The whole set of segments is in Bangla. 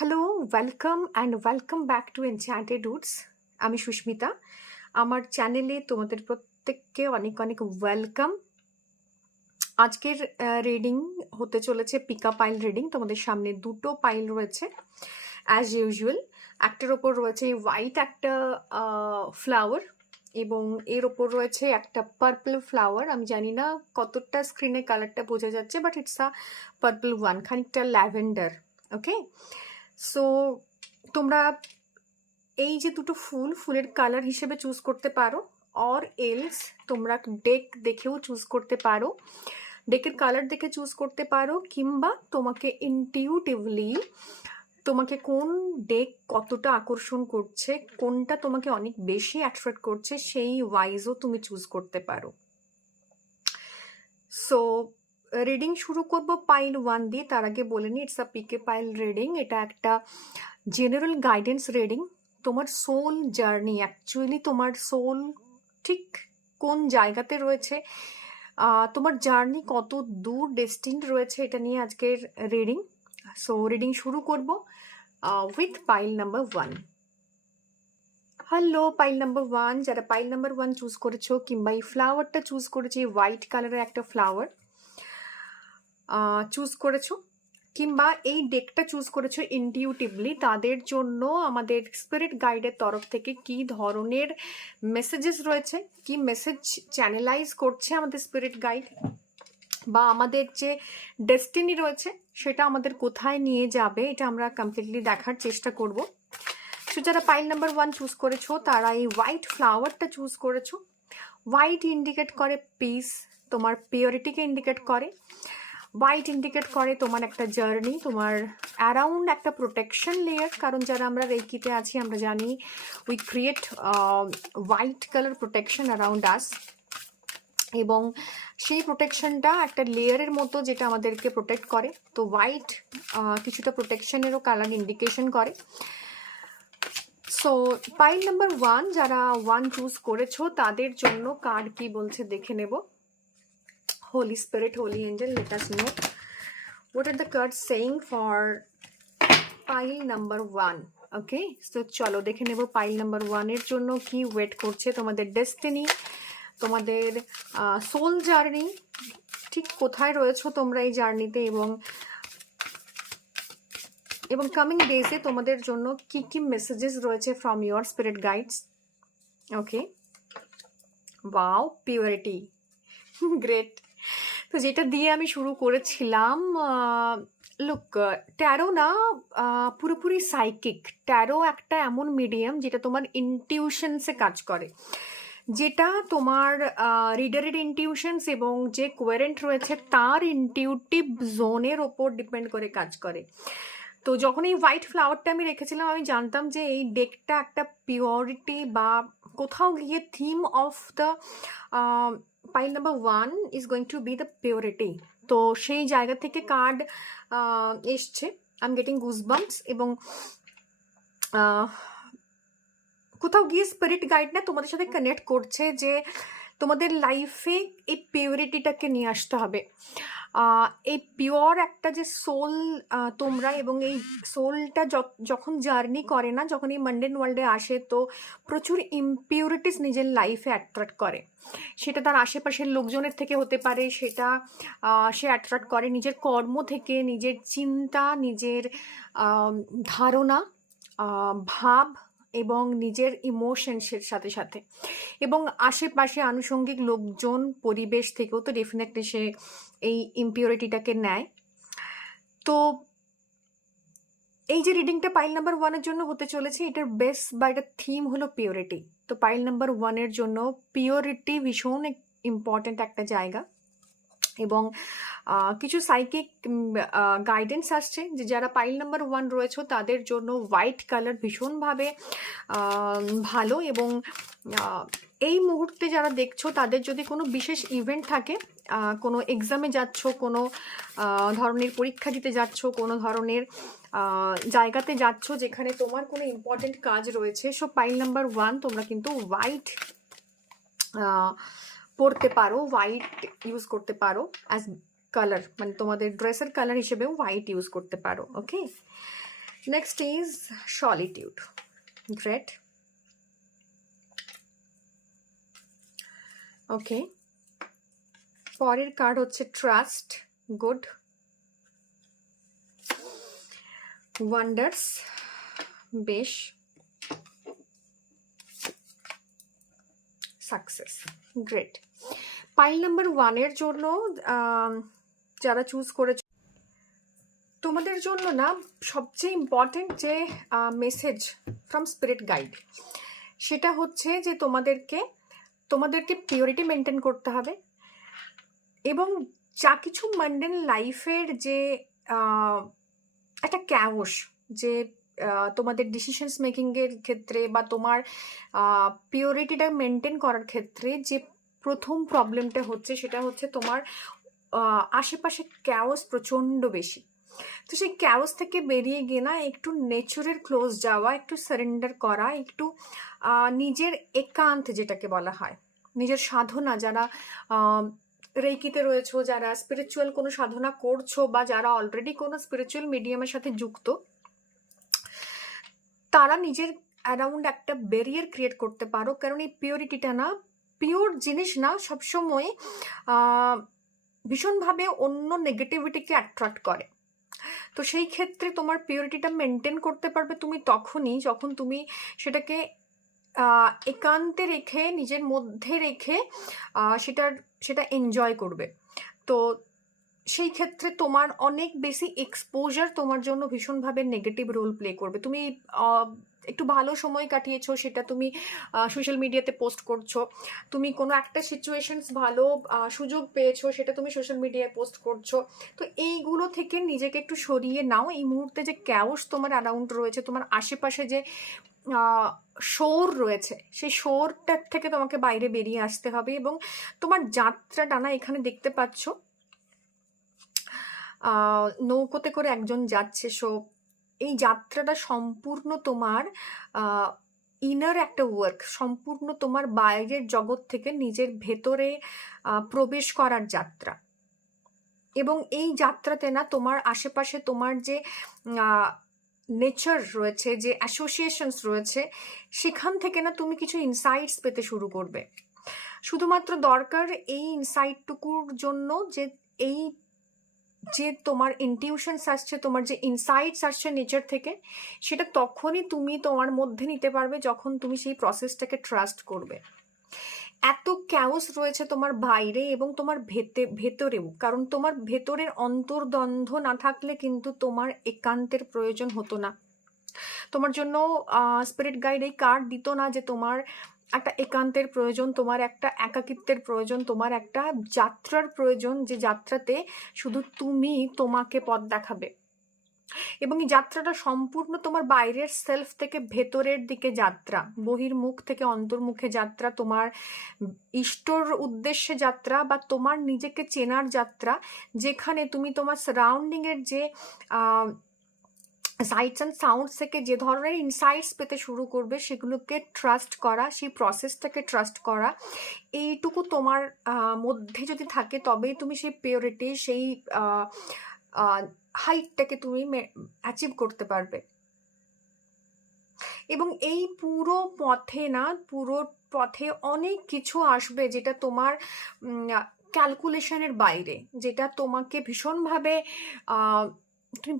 Hello, welcome back to enchanted Woods. আমি সুস্মিতা। আমার চ্যানেলে তোমাদের প্রত্যেককে অনেক অনেক ওয়েলকাম। আজকের রিডিং হতে চলেছে পিকা পাইল রিডিং। তোমাদের সামনে দুটো পাইল রয়েছে অ্যাজ ইউজুয়াল। একটার ওপর রয়েছে হোয়াইট একটা ফ্লাওয়ার এবং এর ওপর রয়েছে একটা পার্পল ফ্লাওয়ার। আমি জানি না কতটা স্ক্রিনে কালারটা বোঝা যাচ্ছে, but it's a purple one, খানিকটা ল্যাভেন্ডার। ওকে, সো তোমরা এই যে দুটো ফুলের কালার হিসেবে চুজ করতে পারো, অর এলস তোমরা ডেক দেখেও চুজ করতে পারো, ডেকের কালার দেখে চুজ করতে পারো, কিংবা তোমাকে ইনটিউটিভলি তোমাকে কোন ডেক কতটা আকর্ষণ করছে, কোনটা তোমাকে অনেক বেশি অ্যাট্রাক্ট করছে, সেই ওয়াইজও তুমি চুজ করতে পারো। সো রিডিং শুরু করব পাইল ওয়ান দিয়ে। তার আগে বলে নি, it's a pick a pile reading. এটা একটা জেনারেল গাইডেন্স রিডিং। তোমার সোল জার্নি, অ্যাকচুয়ালি তোমার সোল ঠিক কোন জায়গাতে রয়েছে, তোমার জার্নি কত দূর ডেস্টিন্ড রয়েছে, এটা নিয়ে আজকের রিডিং। সো রিডিং শুরু করব with pile number one. Hello pile number one, যারা পাইল নাম্বার ওয়ান চুজ করেছো কিংবা এই ফ্লাওয়ারটা চুজ করেছি, হোয়াইট কালারের একটা ফ্লাওয়ার চুজ করেছো, কিংবা এই ডেকটা চুজ করেছো ইনটিউটিভলি, তাদের জন্য আমাদের স্পিরিট গাইডের তরফ থেকে কি ধরনের মেসেজেস রয়েছে, কি মেসেজ চ্যানেলাইজ করছে আমাদের স্পিরিট গাইড, বা আমাদের যে ডেস্টিনি রয়েছে সেটা আমাদের কোথায় নিয়ে যাবে, এটা আমরা কমপ্লিটলি দেখার চেষ্টা করব। সো যারা পাইল নাম্বার ওয়ান চুজ করেছো তারা এই হোয়াইট ফ্লাওয়ারটা চুজ করেছো। হোয়াইট ইন্ডিকেট করে পিস, তোমার পিওরিটিকে ইন্ডিকেট করে। হোয়াইট ইন্ডিকেট করে তোমার একটা জার্নি, তোমার অ্যারাউন্ড একটা প্রোটেকশন লেয়ার। কারণ যারা আমরা রেকিতে আছি আমরা জানি we create white colour protection around us, এবং সেই প্রোটেকশনটা একটা লেয়ারের মতো যেটা আমাদেরকে প্রোটেক্ট করে। তো হোয়াইট কিছুটা প্রোটেকশনেরও কালার ইন্ডিকেশন করে। সো পাইল নাম্বার ওয়ান, যারা ওয়ান চুজ করেছো তাদের জন্য কার্ড কি বলছে দেখে নেব। Holy Spirit, Holy Angel, let us know what are the cards saying for pile number one. Okay, so চলো দেখে নেব পাইল নাম্বার ওয়ানের জন্য কি ওয়েট করছে তোমাদের ডেস্টিনি, তোমাদের সোল জার্নি, ঠিক কোথায় রয়েছো তোমরা এই জার্নিতে, এবং কামিং ডেজে তোমাদের জন্য কি কি মেসেজেস রয়েছে from your spirit guides. Okay, wow, purity, great. তো যেটা দিয়ে আমি শুরু করেছিলাম, লুক, ট্যারো না পুরোপুরি সাইকিক। ট্যারো একটা এমন মিডিয়াম যেটা তোমার ইনটিউশনসে কাজ করে, যেটা তোমার রিডারের ইনটিউশনস এবং যে কোয়ারেন্ট রয়েছে তার ইনটিউটিভ জোনের ওপর ডিপেন্ড করে কাজ করে। তো যখন এই হোয়াইট ফ্লাওয়ারটা আমি রেখেছিলাম, আমি জানতাম যে এই ডেকটা একটা পিওরিটি বা কোথাও গিয়ে theme of the pile number one is going to be the purity. তো সেই জায়গা থেকে কার্ড এসছে, আই এম গেটিং গুজবাম্পস, এবং কোথাও গিয়ে স্পিরিট গাইড না তোমাদের সাথে কানেক্ট করছে যে তোমাদের লাইফে এই পিওরিটিটাকে নিয়ে আসতে হবে। এই পিওর একটা যে সোল তোমরা, এবং এই সোলটা যখন জার্নি করে না, যখন এই মান্ডেন ওয়ার্ল্ডে আসে, তো প্রচুর ইমপিউরিটিস নিজের লাইফে অ্যাট্রাক্ট করে। সেটা তার আশেপাশের লোকজনের থেকে হতে পারে, সেটা সে অ্যাট্রাক্ট করে নিজের কর্ম থেকে, নিজের চিন্তা, নিজের ধারণা, ভাব এবং নিজের ইমোশনসের সাথে সাথে, এবং আশেপাশে আনুষঙ্গিক লোকজন, পরিবেশ থেকেও তো ডেফিনেটলি সে এই ইমপিউরিটিটাকে নেয়। তো এই যে রিডিংটা পাইল নাম্বার ওয়ানের জন্য হতে চলেছে, এটার বেস বা এটার থিম হলো পিওরিটি। তো পাইল নাম্বার ওয়ানের জন্য পিওরিটি ভীষণ ইম্পর্ট্যান্ট একটা জায়গা, এবং কিছু সাইকিক গাইডেন্স আসছে যে যারা পাইল নাম্বার ওয়ান রয়েছে তাদের জন্য হোয়াইট কালার ভীষণভাবে ভালো। এবং এই মুহূর্তে যারা দেখছো তাদের যদি কোনো বিশেষ ইভেন্ট থাকে, কোনো এক্সামে যাচ্ছ, কোনো ধরনের পরীক্ষা দিতে যাচ্ছ, কোনো ধরনের জায়গাতে যাচ্ছ যেখানে তোমার কোনো ইম্পর্টেন্ট কাজ রয়েছে, সো পাইল নাম্বার ওয়ান তোমরা কিন্তু হোয়াইট পরতে পারো, হোয়াইট ইউজ করতে পারো অ্যাজ কালার, মানে তোমাদের ড্রেসের কালার হিসেবেও হোয়াইট ইউজ করতে পারো। ওকে, নেক্সট ইজ সলিটিউড। গ্রেট। ওকে, পরের কার্ড হচ্ছে ট্রাস্ট। গুড। ওয়ান্ডার্স। বেশ। সাকসেস। গ্রেট। পাইল নাম্বার 1-এর জন্য যারা চুজ করেছে, তোমাদের জন্য না সবচেয়ে ইম্পর্টেন্ট যে মেসেজ ফ্রম স্পিরিট গাইড, সেটা হচ্ছে যে তোমাদেরকে পিওরিটি মেনটেন করতে হবে, এবং যা কিছু মান্ডেন লাইফের যে একটা ক্যাওস, যে তোমাদের ডিসিশনস মেকিংয়ের ক্ষেত্রে বা তোমার পিওরিটিটা মেনটেন করার ক্ষেত্রে যে প্রথম প্রবলেমটা হচ্ছে, সেটা হচ্ছে তোমার আশেপাশে ক্যাওস প্রচণ্ড বেশি। তো সেই ক্যাওস থেকে বেরিয়ে গিয়ে না একটু নেচারের ক্লোজ যাওয়া, একটু সারেন্ডার করা, একটু নিজের একান্ত যেটাকে বলা হয়, নিজের সাধনা, যারা রেইকিতে রয়েছো, যারা স্পিরিচুয়াল কোনো সাধনা করছো, বা যারা অলরেডি কোনো স্পিরিচুয়াল মিডিয়ামের সাথে যুক্ত, তারা নিজের অ্যারাউন্ড একটা ব্যারিয়ার ক্রিয়েট করতে পারো। কারণ এই পিওরিটিটা না, পিওর জিনিস না সবসময় ভীষণভাবে অন্য নেগেটিভিটিকে অ্যাট্রাক্ট করে। তো সেই ক্ষেত্রে তোমার পিওরিটিটা মেনটেন করতে পারবে তুমি তখনই যখন তুমি সেটাকে একান্তে রেখে, নিজের মধ্যে রেখে সেটা এনজয় করবে। তো সেই ক্ষেত্রে তোমার অনেক বেশি এক্সপোজার তোমার জন্য ভীষণভাবে নেগেটিভ রোল প্লে করবে। তুমি একটু ভালো সময় কাটিয়েছো, সেটা তুমি সোশ্যাল মিডিয়াতে পোস্ট করছো। তুমি কোনো একটা সিচুয়েশনস ভালো সুযোগ পেয়েছো, সেটা তুমি সোশ্যাল মিডিয়ায় পোস্ট করছো। তো এইগুলো থেকে নিজেকে একটু সরিয়ে নাও। এই মুহূর্তে যে ক্যাওস তোমার অ্যারাউন্ড রয়েছে, তোমার আশেপাশে যে শোর রয়েছে, সেই শোরটার থেকে তোমাকে বাইরে বেরিয়ে আসতে হবে। এবং তোমার যাত্রাটা না, এখানে দেখতে পাচ্ছ নৌকোতে করে একজন যাচ্ছে। সো এই যাত্রাটা সম্পূর্ণ তোমার ইনার একটা ওয়ার্ক, সম্পূর্ণ তোমার বাইরের জগৎ থেকে নিজের ভেতরে প্রবেশ করার যাত্রা। এবং এই যাত্রাতে না তোমার আশেপাশে তোমার যে নেচার রয়েছে, যে অ্যাসোসিয়েশনস রয়েছে, সেখান থেকে না তুমি কিছু ইনসাইটস পেতে শুরু করবে। শুধুমাত্র দরকার এই ইনসাইটটুকুর জন্য যে তোমার ইনটিউশনস আসছে, তোমার যে ইনসাইটস আসছে নেচার থেকে, সেটা তখনই তুমি তোমার মধ্যে নিতে পারবে যখন তুমি সেই প্রসেসটাকে ট্রাস্ট করবে। এত ক্যাওস রয়েছে তোমার বাইরে এবং তোমার ভেতরেও, কারণ তোমার ভেতরের অন্তর্দ্বন্দ্ব না থাকলে কিন্তু তোমার একান্তের প্রয়োজন হতো না। তোমার জন্য স্পিরিট গাইড এই কার্ড দিত না যে তোমার একটা একান্তের প্রয়োজন, তোমার একটা একাকিত্বের প্রয়োজন, তোমার একটা যাত্রার প্রয়োজন, যে যাত্রাতে শুধু তুমি তোমাকে পথ দেখাবে। এবং এই যাত্রাটা সম্পূর্ণ তোমার বাইরের সেলফ থেকে ভেতরের দিকে যাত্রা, বহির্মুখ থেকে অন্তর্মুখে যাত্রা, তোমার ইষ্টর উদ্দেশ্যে যাত্রা, বা তোমার নিজেকে চেনার যাত্রা, যেখানে তুমি তোমার সারাউন্ডিংয়ের যে সাইটস অ্যান্ড সাউন্ডস থেকে যে ধরনের ইনসাইটস পেতে শুরু করবে, সেগুলোকে ট্রাস্ট করা, সেই প্রসেসটাকে ট্রাস্ট করা, এইটুকু তোমার মধ্যে যদি থাকে, তবেই তুমি সেই পিওরিটি, সেই হাইটটাকে তুমি অ্যাচিভ করতে পারবে। এবং এই পুরো পথে অনেক কিছু আসবে যেটা তোমার ক্যালকুলেশনের বাইরে, যেটা তোমাকে ভীষণভাবে তুমি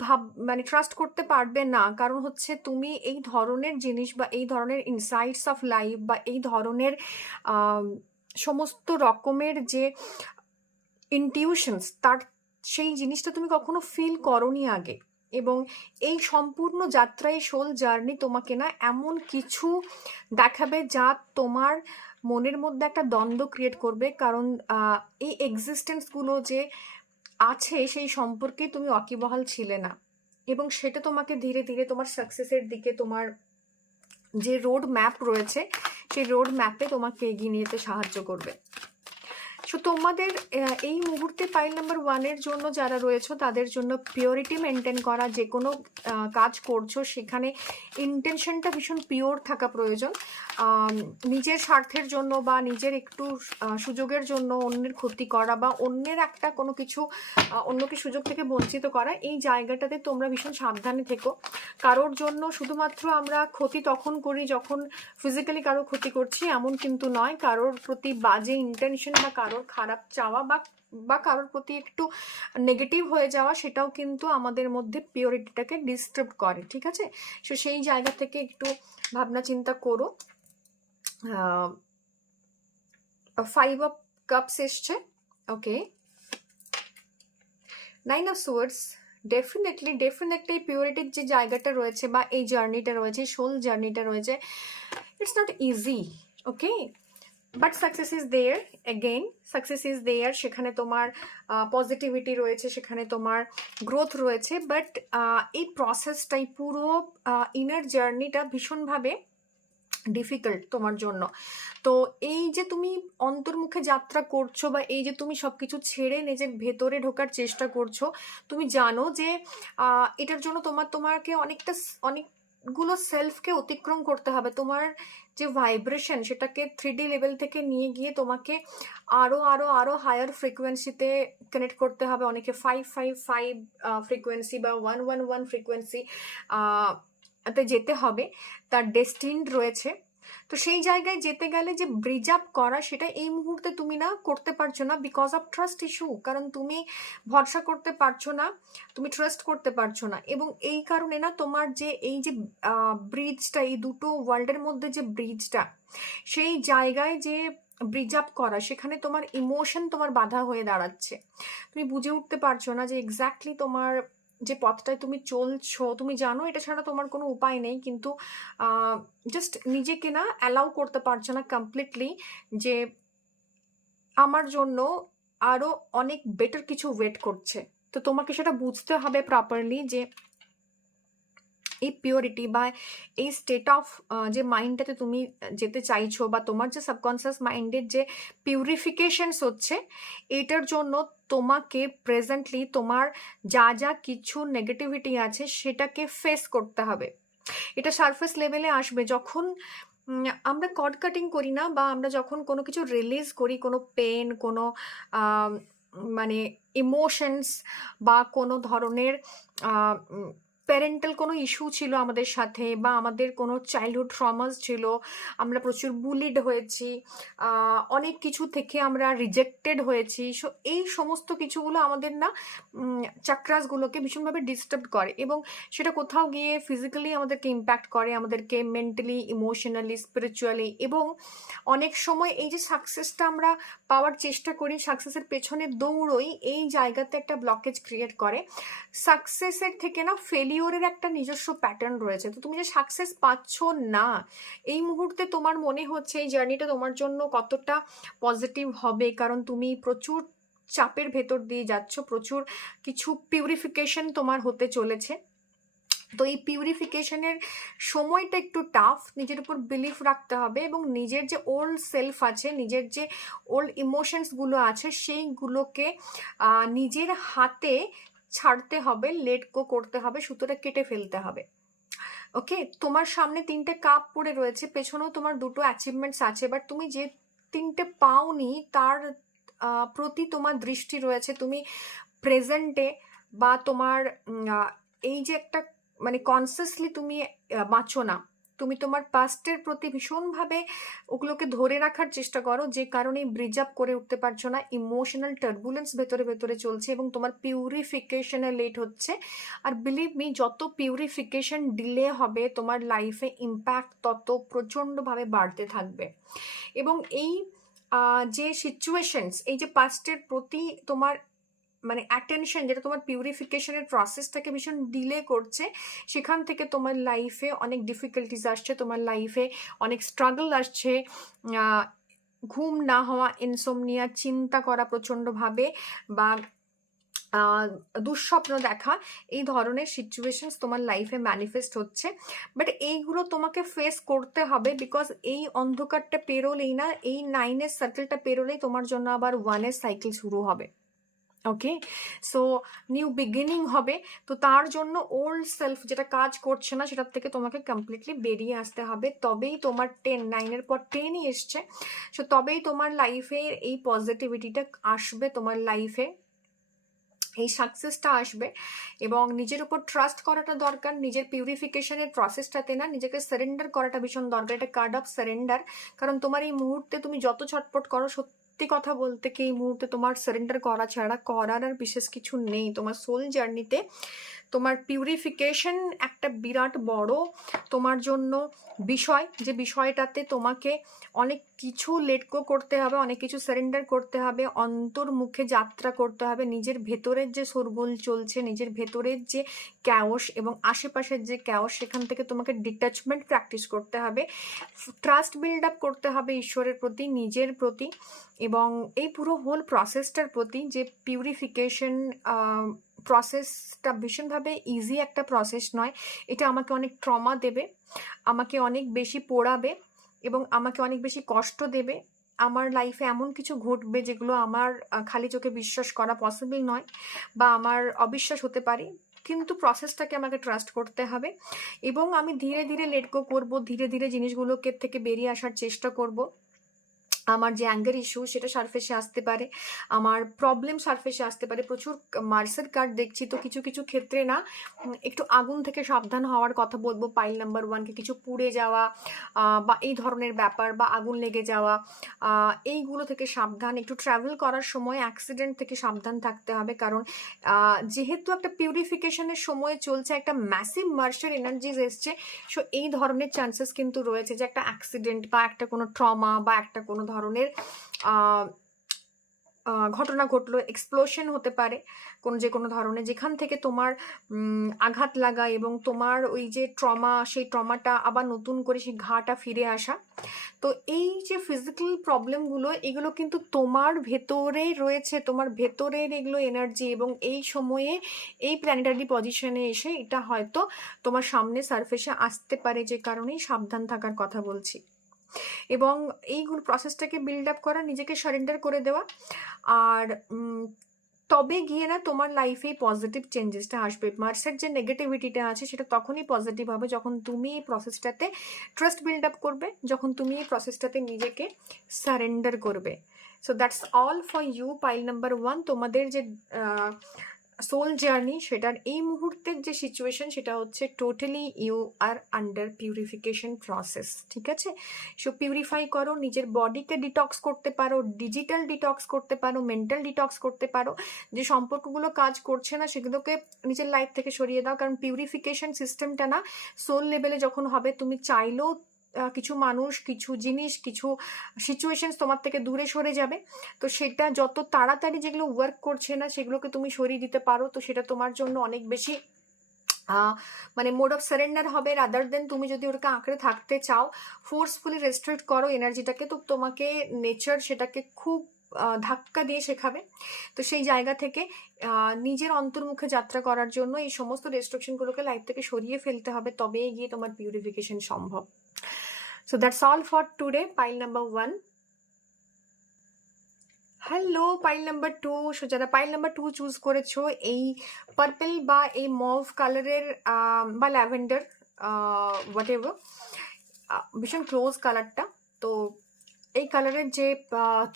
মানে ট্রাস্ট করতে পারবে না। কারণ হচ্ছে তুমি এই ধরনের জিনিস, বা এই ধরনের ইনসাইটস অফ লাইফ, বা এই ধরনের সমস্ত রকমের যে ইনটিউশনস, সেই জিনিসটা তুমি কখনো ফিল করোনি আগে। এবং এই সম্পূর্ণ যাত্রায়, সোল জার্নি তোমাকে না এমন কিছু দেখাবে যা তোমার মনের মধ্যে একটা দ্বন্দ্ব ক্রিয়েট করবে। কারণ এই এক্সিস্টেন্সগুলো যে আছে, সেই সম্পর্কে তুমি ওয়াকিবহাল ছিলে না, এবং সেটা তোমাকে ধীরে ধীরে তোমার সাকসেসের দিকে, তোমার যে রোড ম্যাপ রয়েছে, সেই রোড ম্যাপে তোমাকে এগিয়ে নিয়ে যেতে সাহায্য করবে। সো তোমাদের এই মুহূর্তে পাইল নাম্বার 1-এর জন্য যারা রয়েছে তাদের জন্য পিওরিটি মেনটেন করা, যে কোনো কাজ করছো সেখানে ইন্টেনশনটা ভীষণ পিওর থাকা প্রয়োজন। নিজের স্বার্থের জন্য বা নিজের একটু সুযোগের জন্য অন্যের ক্ষতি করা বা অন্যের একটা কোনো কিছু অন্যকে সুযোগ থেকে বঞ্চিত করা, এই জায়গাটাতে তোমরা ভীষণ সাবধানে থেকো। কারোর জন্য শুধুমাত্র আমরা ক্ষতি তখন করি যখন ফিজিক্যালি কারোর ক্ষতি করছি এমন কিন্তু নয়। কারোর প্রতি বাজে ইন্টেনশন বা কারোর খারাপ চাওয়া বা কারোর প্রতি একটু নেগেটিভ হয়ে যাওয়া, সেটাও কিন্তু আমাদের মধ্যে পিওরিটিটাকে ডিস্টার্ব করে, ঠিক আছে? সো সেই জায়গা থেকে একটু ভাবনা চিন্তা করো। 5 অফ কাপস এসছে, ওকে। 9 অফ সোয়ার্ডস, ডেফিনেটলি পিওরিটির যে জায়গাটা রয়েছে বা এই জার্নিটা রয়েছে, সোল জার্নিটা রয়েছে, it's not easy, okay, but success is there. Again success is there, সেখানে তোমার পজিটিভিটি রয়েছে, সেখানে তোমার গ্রোথ রয়েছে, বাট এই প্রসেসটাই পুরো ইনার জার্নিটা ভীষণভাবে ডিফিকাল্ট তোমার জন্য। তো এই যে তুমি অন্তর্মুখে যাত্রা করছো বা এই যে তুমি সব কিছু ছেড়ে নিজের ভেতরে ঢোকার চেষ্টা করছো, তুমি জানো যে এটার জন্য তোমাকে অনেকগুলো সেলফকে অতিক্রম করতে হবে। তোমার যে ভাইব্রেশন সেটাকে 3D লেভেল থেকে নিয়ে গিয়ে তোমাকে আরো আরো আরো হায়ার ফ্রিকোয়েন্সিতে কানেক্ট করতে হবে। অনেকে 555 ফ্রিকোয়েন্সি বা 111 ফ্রিকোয়েন্সি তে যেতে হবে, তার ডেস্টিনড রয়েছে। তো সেই জায়গায় যেতে গেলে যে ব্রিজ আপ করা, সেটা এই মুহূর্তে তুমি না করতে পারছো না বিকজ অফ ট্রাস্ট ইস্যু। কারণ তুমি ভরসা করতে পারছো না, তুমি ট্রাস্ট করতে পারছো না, এবং এই কারণে না তোমার যে এই যে ব্রিজটা, এই দুটো ওয়ার্ল্ডের মধ্যে যে ব্রিজটা, সেই জায়গায় যে ব্রিজ আপ করা, সেখানে তোমার ইমোশন তোমার বাধা হয়ে দাঁড়াচ্ছে। তুমি বুঝে উঠতে পারছো না যে এক্স্যাক্টলি তোমার যে পথটায় তুমি চলছো, তুমি জানো এটা ছাড়া তোমার কোনো উপায় নেই, কিন্তু জাস্ট নিজেকে না অ্যালাউ করতে পারছো না কমপ্লিটলি যে আমার জন্য আরো অনেক বেটার কিছু ওয়েট করছে। তো তোমাকে সেটা বুঝতে হবে প্রপারলি যে এই পিওরিটি বা এই স্টেট অফ যে মাইন্ডটাতে তুমি যেতে চাইছো, বা তোমার যে সাবকনসিয়াস মাইন্ডের যে পিউরিফিকেশনস হচ্ছে, এটার জন্য তোমাকে প্রেজেন্টলি তোমার যা যা কিছু নেগেটিভিটি আছে সেটাকে ফেস করতে হবে। এটা সারফেস লেভেলে আসবে যখন আমরা কর্ড কাটিং করি না, বা আমরা যখন কোনো কিছু রিলিজ করি, কোনো পেন, কোনো মানে ইমোশনস, বা কোনো ধরনের প্যারেন্টাল কোনো ইস্যু ছিল আমাদের সাথে, বা আমাদের কোনো চাইল্ডহুড ট্রমাস ছিল, আমরা প্রচুর বুলিড হয়েছি, অনেক কিছু থেকে আমরা রিজেক্টেড হয়েছি। সো এই সমস্ত কিছুগুলো আমাদের না চাক্রাসগুলোকে ভীষণভাবে ডিস্টার্ব করে, এবং সেটা কোথাও গিয়ে ফিজিক্যালি আমাদেরকে ইম্প্যাক্ট করে, আমাদেরকে মেন্টালি, ইমোশনালি, স্পিরিচুয়ালি। এবং অনেক সময় এই যে সাকসেসটা আমরা পাওয়ার চেষ্টা করি, সাকসেসের পেছনে দৌড়ই, এই জায়গাতে একটা ব্লকেজ ক্রিয়েট করে। সাকসেসের থেকে না ফেলিওরের একটা নিজস্ব প্যাটার্ন রয়েছে। তো তুমি যে সাকসেস পাচ্ছ না, এই মুহূর্তে তোমার মনে হচ্ছে এই জার্নিটা তোমার জন্য কতটা পজিটিভ হবে, কারণ তুমি প্রচুর চাপের ভেতর দিয়ে যাচ্ছ, প্রচুর কিছু পিউরিফিকেশন তোমার হতে চলেছে। তো এই পিউরিফিকেশনের সময়টা একটু টাফ, নিজের উপর বিলিফ রাখতে হবে, এবং নিজের যে ওল্ড সেলফ আছে, নিজের যে ওল্ড ইমোশনসগুলো আছে, সেইগুলোকে নিজের হাতে ছাড়তে হবে, লেট গো করতে হবে, সুতোটা কেটে ফেলতে হবে। ওকে, তোমার সামনে 3টে কাপ পড়ে রয়েছে, পেছনেও তোমার 2টো অ্যাচিভমেন্টস আছে, বাট তুমি যে 3টে পাওনি তার প্রতি তোমার দৃষ্টি রয়েছে। তুমি প্রেজেন্টে বা তোমার এই যে একটা মানে কনসিয়াসলি তুমি বাঁচো না, তুমি তোমার পাস্টের প্রতি ভীষণভাবে ওগুলোকে ধরে রাখার চেষ্টা করো, যে কারণে ব্রিজ আপ করে উঠতে পারছো না। ইমোশনাল টার্বুলেন্স ভেতরে ভেতরে চলছে, এবং তোমার পিউরিফিকেশনে লেট হচ্ছে। আর বিলিভ মি, যত পিউরিফিকেশন ডিলে হবে তোমার লাইফে ইম্প্যাক্ট তত প্রচণ্ডভাবে বাড়তে থাকবে। এবং এই যে সিচুয়েশনস, এই যে পাস্টের প্রতি তোমার মানে অ্যাটেনশন, যেটা তোমার পিউরিফিকেশনের প্রসেসটাকে ভীষণ ডিলে করছে, সেখান থেকে তোমার লাইফে অনেক ডিফিকাল্টিস আসছে, তোমার লাইফে অনেক স্ট্রাগল আসছে, ঘুম না হওয়া, ইনসোমনিয়া, চিন্তা করা প্রচণ্ডভাবে, বা আহ, দুঃস্বপ্ন দেখা, এই ধরনের সিচুয়েশনস তোমার লাইফে ম্যানিফেস্ট হচ্ছে। বাট এইগুলো তোমাকে ফেস করতে হবে, বিকজ এই অন্ধকারটা পেরোলেই না, এই 9-এর সার্কেলটা পেরোলেই তোমার জন্য আবার 1-এর সাইকেল শুরু হবে। ওকে, সো নিউ বিগিনিং হবে। তো তার জন্য ওল্ড সেলফ যেটা কাজ করছে না সেটার থেকে তোমাকে কমপ্লিটলি বেরিয়ে আসতে হবে, তবেই তোমার 9-এর পর 10ই এসছে, সো তবেই তোমার লাইফে এই পজিটিভিটিটা আসবে, তোমার লাইফে এই সাকসেসটা আসবে। এবং নিজের উপর ট্রাস্ট করাটা দরকার, নিজের পিউরিফিকেশনের প্রসেসটাতে না, নিজেকে সারেন্ডার করাটা ভীষণ দরকার। এটা কার্ড অফ সারেন্ডার। কারণ তোমার এই মুহূর্তে তুমি যত ছটপট করো, সত্যি কথা বলতে কি এই মুহূর্তে তোমার সারেন্ডার করা ছাড়া করার আর বিশেষ কিছু নেই। তোমার সোল জার্নিতে তোমার পিউরিফিকেশন একটা বিরাট বড় তোমার জন্য বিষয়, যে বিষয়টাতে তোমাকে অনেক কিছু লেট গো করতে হবে, অনেক কিছু সারেন্ডার করতে হবে, অন্তর্মুখে যাত্রা করতে হবে। নিজের ভেতরের যে শোরগোল চলছে, নিজের ভেতরের যে ক্যাওস এবং আশেপাশের যে ক্যাওস, সেখান থেকে তোমাকে ডিট্যাচমেন্ট প্র্যাকটিস করতে হবে, ট্রাস্ট বিল্ড আপ করতে হবে ঈশ্বরের প্রতি, নিজের প্রতি, এবং এই পুরো হোল প্রসেসটার প্রতি। যে পিউরিফিকেশন প্রসেসটা ভীষণভাবে ইজি একটা প্রসেস নয়। এটা আমাকে অনেক ট্রমা দেবে, আমাকে অনেক বেশি পোড়াবে এবং আমাকে অনেক বেশি কষ্ট দেবে। আমার লাইফে এমন কিছু ঘটবে যেগুলো আমার খালি চোখে বিশ্বাস করা পসিবল নয়, বা আমার অবিশ্বাস হতে পারে, কিন্তু প্রসেসটাকে আমাকে ট্রাস্ট করতে হবে। এবং আমি ধীরে ধীরে লেট গো করবো, ধীরে ধীরে জিনিসগুলোকে থেকে বেরিয়ে আসার চেষ্টা করব। আমার যে অ্যাঙ্গার ইস্যু সেটা সারফেসে আসতে পারে, আমার প্রবলেম সারফেসে আসতে পারে। প্রচুর মার্সের কার্ড দেখছি, তো কিছু কিছু ক্ষেত্রে না একটু আগুন থেকে সাবধান হওয়ার কথা বলবো। পাইল নাম্বার 1কে কিছু পুড়ে যাওয়া বা এই ধরনের ব্যাপার, বা আগুন লেগে যাওয়া, এইগুলো থেকে সাবধান। একটু ট্রাভেল করার সময় অ্যাক্সিডেন্ট থেকে সাবধান থাকতে হবে, কারণ যেহেতু একটা পিউরিফিকেশনের সময় চলছে, একটা ম্যাসিভ মার্শাল এনার্জিজ এসছে, সো এই ধরনের চান্সেস কিন্তু রয়েছে যে একটা অ্যাক্সিডেন্ট বা একটা কোনো ট্রমা বা একটা কোনো ধরনের ঘটনা ঘটলো, এক্সপ্লোশন হতে পারে কোনো যে কোনো ধরনের, যেখান থেকে তোমার আঘাত লাগা এবং তোমার ওই যে ট্রমা, সেই ট্রমাটা আবার নতুন করে সেই ঘাটা ফিরে আসা। তো এই যে ফিজিক্যাল প্রবলেমগুলো, এগুলো কিন্তু তোমার ভেতরে রয়েছে, তোমার ভেতরের এগুলো এনার্জি, এবং এই সময়ে এই প্ল্যানেটারি পজিশনে এসে এটা হয়তো তোমার সামনে সারফেসে আসতে পারে, যে কারণেই সাবধান থাকার কথা বলছি। এবং এইগুলো প্রসেসটাকে বিল্ড আপ করা, নিজেকে সারেন্ডার করে দেওয়া, আর তবে গিয়ে না তোমার লাইফে পজিটিভ চেঞ্জেসটা আসবে। মার্সের যে নেগেটিভিটিটা আছে সেটা তখনই পজিটিভ হবে যখন তুমি এই প্রসেসটাতে ট্রাস্ট বিল্ড আপ করবে, যখন তুমি এই প্রসেসটাতে নিজেকে সারেন্ডার করবে। So that's all for you, pile number 1। তোমাদের যে সোল জার্নি, সেটার এই মুহূর্তের যে সিচুয়েশন, সেটা হচ্ছে totally you are under purification process. ঠিক আছে, সো পিউরিফাই করো, নিজের বডিকে ডিটক্স করতে পারো, ডিজিটাল ডিটক্স করতে পারো, মেন্টাল ডিটক্স করতে পারো। যে সম্পর্কগুলো কাজ করছে না সেগুলোকে নিজের লাইফ থেকে সরিয়ে দাও, কারণ পিউরিফিকেশন সিস্টেমটা না সোল লেভেলে যখন হবে, তুমি চাইলেও কিছু মানুষ, কিছু জিনিস, কিছু সিচুয়েশন তোমার থেকে দূরে সরে যাবে। তো সেটা যত তাড়াতাড়ি যেগুলো ওয়ার্ক করছে না সেগুলোকে তুমি সরিয়ে দিতে পারো, তো সেটা তোমার জন্য অনেক বেশি মানে মোড অফ সারেন্ডার হবে, রাদার দেন তুমি যদি ওটাকে আঁকড়ে থাকতে চাও, ফোর্সফুলি রেস্ট্রিক্ট করো এনার্জিটাকে, তো তোমাকে নেচার সেটাকে খুব ধাক্কা দিয়ে শেখাবে। তো সেই জায়গা থেকে নিজের অন্তর্মুখে যাত্রা করার জন্য এই সমস্ত রেস্ট্রিকশনগুলোকে লাইফ থেকে সরিয়ে ফেলতে হবে, তবেই গিয়ে তোমার পিউরিফিকেশন সম্ভব। So that's all for today, pile number 1। Hello pile number 2। So যারা পাইল নাম্বার 2 চুজ করেছো, এই পার্পল বা এই মভ কালারের বা ল্যাভেন্ডার হোয়াট এভার, ভীষণ ক্লোজ কালারটা, তো এই কালারের যে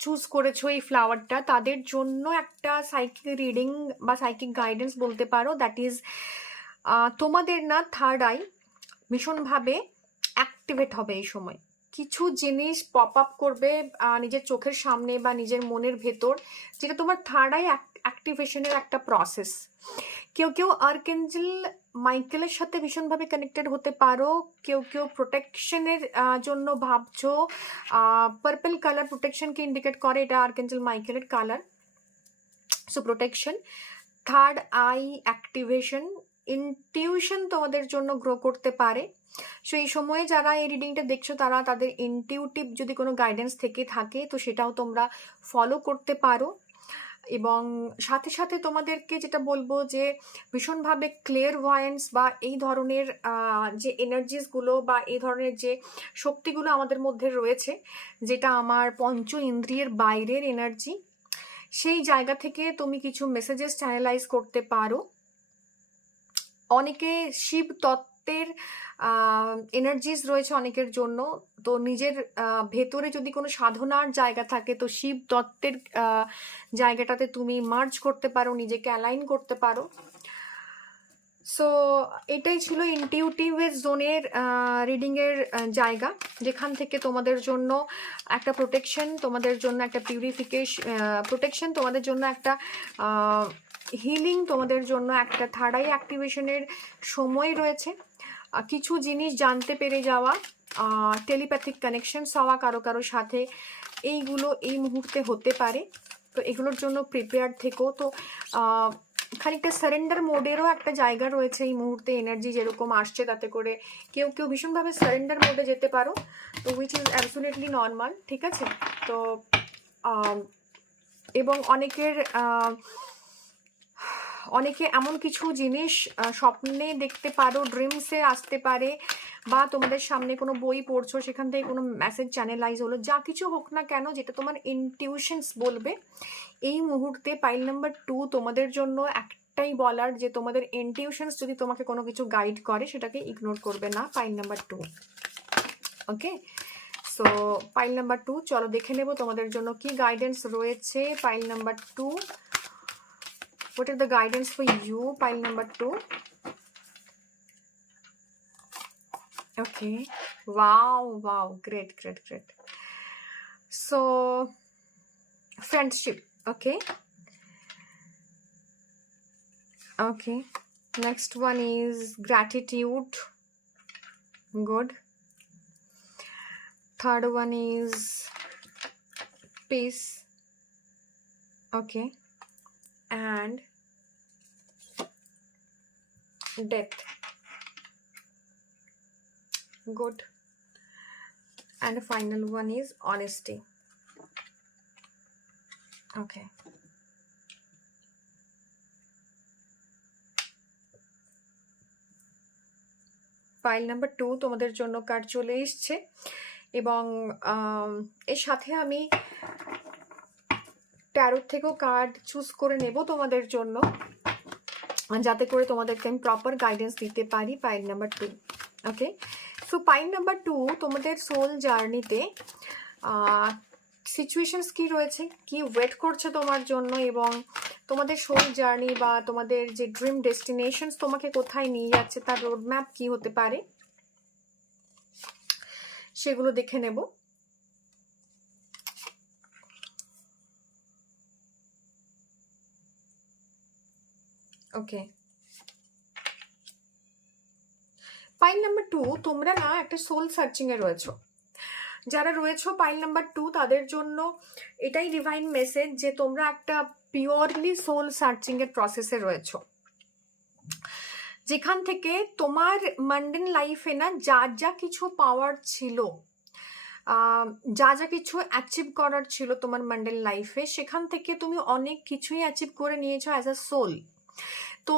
চুজ করেছো এই ফ্লাওয়ারটা, তাদের জন্য একটা সাইকিক রিডিং বা সাইকিক গাইডেন্স বলতে পারো। দ্যাট ইজ তোমাদের না থার্ড আই ভীষণভাবে অ্যাক্টিভেট হবে এই সময়। কিছু জিনিস পপ আপ করবে নিজের চোখের সামনে বা নিজের মনের ভেতর, যেটা তোমার থার্ড আই অ্যাক্টিভেশনের একটা প্রসেস। কেউ কেউ আর্কএঞ্জেল মাইকেলের সাথে ভীষণভাবে কানেক্টেড হতে পারো, কেউ কেউ প্রোটেকশনের জন্য ভাবছো। পার্পল কালার প্রোটেকশনকে ইন্ডিকেট করে, এটা আর্কএঞ্জেল মাইকেলের colour. So protection, third eye activation, intuition তোমাদের জন্য গ্রো করতে পারে। সো এই সময়ে যারা এই রিডিংটা দেখছো, তারা তাদের ইনটিউটিভ যদি কোনো গাইডেন্স থেকে থাকে, তো সেটাও তোমরা ফলো করতে পারো। এবং সাথে সাথে তোমাদেরকে যেটা বলবো যে ভীষণভাবে ক্লেয়ারভয়েন্স বা এই ধরনের যে এনার্জিসগুলো বা এই ধরনের যে শক্তিগুলো আমাদের মধ্যে রয়েছে, যেটা আমার পঞ্চ ইন্দ্রিয়ের বাইরের এনার্জি, সেই জায়গা থেকে তুমি কিছু মেসেজেস চ্যানেলাইজ করতে পারো। অনেকে শিব তত্ত্বের এনার্জিস রয়েছে অনেকের জন্য, তো নিজের ভেতরে যদি কোনো সাধনার জায়গা থাকে তো শিব তত্ত্বের জায়গাটাতে তুমি মার্জ করতে পারো, নিজেকে অ্যালাইন করতে পারো। সো এটাই ছিল ইনটিউটিভ জোনের রিডিংয়ের জায়গা, যেখান থেকে তোমাদের জন্য একটা প্রোটেকশন, তোমাদের জন্য একটা প্রোটেকশন, তোমাদের জন্য একটা হিলিং, তোমাদের জন্য একটা থার্ড আই অ্যাক্টিভেশনের সময় রয়েছে। কিছু জিনিস জানতে পেরে যাওয়া, টেলিপ্যাথিক কানেকশনস হওয়া কারো কারো সাথে, এইগুলো এই মুহূর্তে হতে পারে। তো এগুলোর জন্য প্রিপেয়ার থেকো। তো খানিকটা সারেন্ডার মোডেরও একটা জায়গা রয়েছে এই মুহূর্তে, এনার্জি যেরকম আসছে তাতে করে কেউ কেউ ভীষণভাবে সারেন্ডার মোডে যেতে পারো, তো উইচ ইজ অ্যাবসোলিউটলি নর্মাল, ঠিক আছে? তো এবং অনেকে এমন কিছু জিনিস স্বপ্নে দেখতে পারো, ড্রিমসে আসতে পারে, বা তোমাদের সামনে কোনো বই পড়ছো সেখান থেকে কোনো মেসেজ চ্যানেলাইজ হলো, যা কিছু হোক না কেন, যেটা তোমার ইনটিউশনস বলবে এই মুহূর্তে পাইল নাম্বার 2 তোমাদের জন্য একটাই বলার, যে তোমাদের ইনটিউশনস যদি তোমাকে কোনো কিছু গাইড করে সেটাকে ইগনোর করবে না। Pile number 2, okay? So pile number 2, চলো দেখে নেব তোমাদের জন্য কি গাইডেন্স রয়েছে। Pile number 2, what is the guidance for you, pile number 2? Okay, wow, great. So friendship, okay, next one is gratitude, good. Third one is peace, okay, and death, good. And the final one is honesty, okay. Pile number 2 তোমাদের জন্য কার্ড চলে এসছে, এবং এর সাথে আমি ট্যারোট থেকেও কার্ড চুজ করে নেব তোমাদের জন্য, যাতে করে তোমাদেরকে আমি প্রপার গাইডেন্স দিতে পারি। Pile number 2, okay. So pile number 2, তোমাদের সোল জার্নিতে সিচুয়েশনস কি রয়েছে, কি ওয়েট করছে তোমার জন্য, এবং তোমাদের সোল জার্নি বা তোমাদের যে ড্রিম ডেস্টিনেশনস তোমাকে কোথায় নিয়ে যাচ্ছে, তার রোডম্যাপ কি হতে পারে, সেগুলো দেখে নেব। ওকে, পাইল নাম্বার 2, তোমরা না একটা সোল সার্চিং এ রয়েছো। যারা রয়েছো পাইল নাম্বার 2, তাদের জন্য এটাই ডিভাইন মেসেজ যে তোমরা একটা পিওরলি সোল সার্চিং এর প্রসেসে রয়েছো, যেখান থেকে তোমার মান্ডেন লাইফে না যা যা কিছু পাওয়ার ছিল, যা যা কিছু অ্যাচিভ করার ছিল তোমার মান্ডেন লাইফে, সেখান থেকে তুমি অনেক কিছুই অ্যাচিভ করে নিয়েছো অ্যাজ আ সোল। তো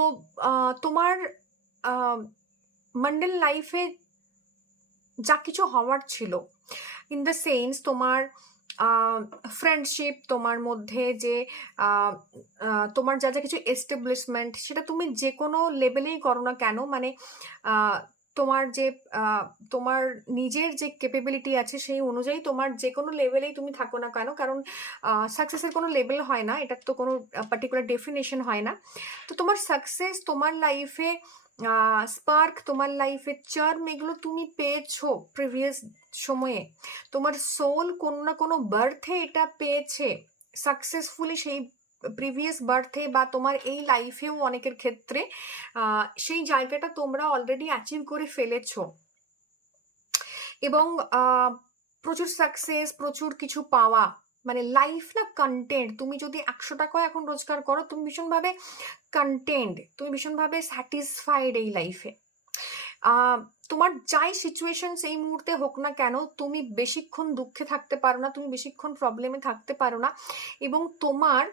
তোমার মান্ডেন লাইফে যা কিছু হওয়ার ছিল, ইন দ্য সেন্স তোমার ফ্রেন্ডশিপ, তোমার মধ্যে যে তোমার যা যা কিছু এস্টাবলিশমেন্ট, সেটা তুমি যে কোনো লেভেলেই করো না কেন, মানে তোমার যে তোমার নিজের যে ক্যাপাবিলিটি আছে সেই অনুযায়ী তোমার যে কোনো লেভেলেই তুমি থাকো না কেন, কারণ সাকসেসের কোনো লেভেল হয় না, এটার তো কোনো পার্টিকুলার ডেফিনেশন হয় না। তো তোমার সাকসেস, তোমার লাইফে স্পার্ক, তোমার লাইফে চার্ম, এগুলো তুমি পেয়েছো প্রিভিয়াস সময়ে। তোমার সোল কোনো না কোনো বার্থে এটা পেয়েছে সাকসেসফুলি, সেই প্রিভিয়াস বার্থে বা তোমার এই লাইফেও অনেকের ক্ষেত্রে সেই জায়গাটা তোমরা অলরেডি অ্যাচিভ করে ফেলেছো। এবং প্রচুর সাকসেস, প্রচুর কিছু পাওয়া, মানে লাইফ না কন্টেন্ট। তুমি যদি 100 টাকা এখন রোজগার করো, তুমি ভীষণভাবে কন্টেন্ট, তুমি ভীষণভাবে স্যাটিসফাইড এই লাইফে। তোমার যাই সিচুয়েশনস এই মুহূর্তে হোক না কেন, তুমি বেশিক্ষণ দুঃখে থাকতে পারো না, তুমি বেশিক্ষণ প্রবলেমে থাকতে পারো না, এবং তোমার